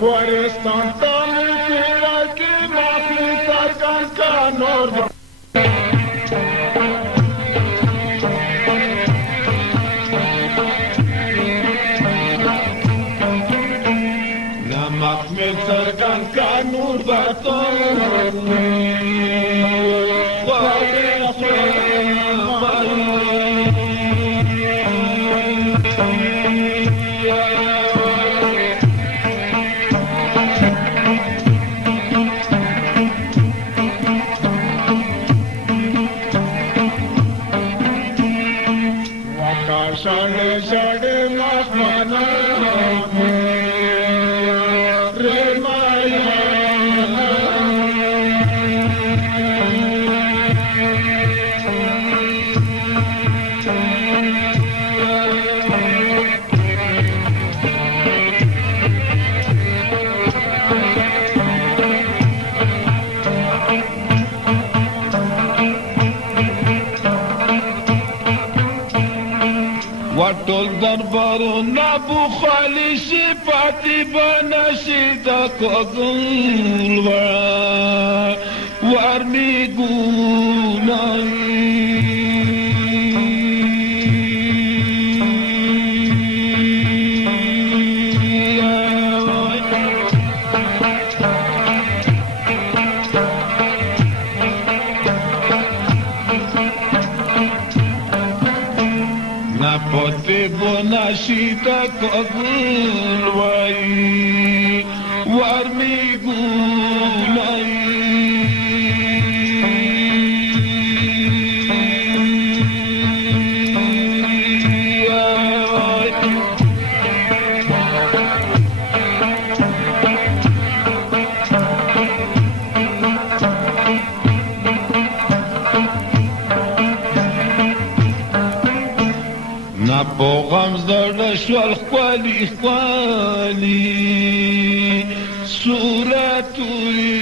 گورستان تامی پیرا کی مخلی سرکن کانور نمک می سرکن کانور Shade shade mahmana re maya وطول دربارو نبو خالی شفاتی بنشید کدول Napote bonashita kagul wai warmigulai نپوغم زرد شوال خوالی صورتوی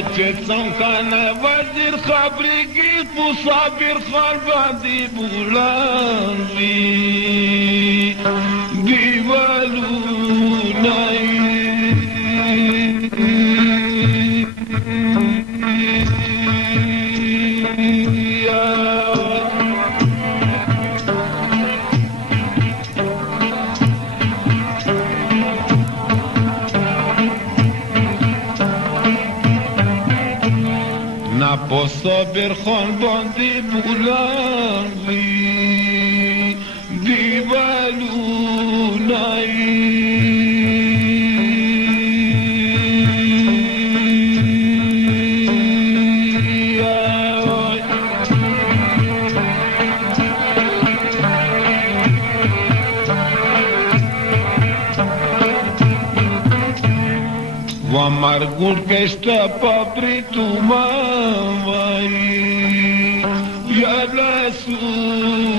وچتم کنه وزیر خبری کی مصابر خان باندی بولان بی دیوالو نای با صابر خان باندی بلندی دیوالونایی و مرگون کشتا پاپری تو مامایی یا لسونایی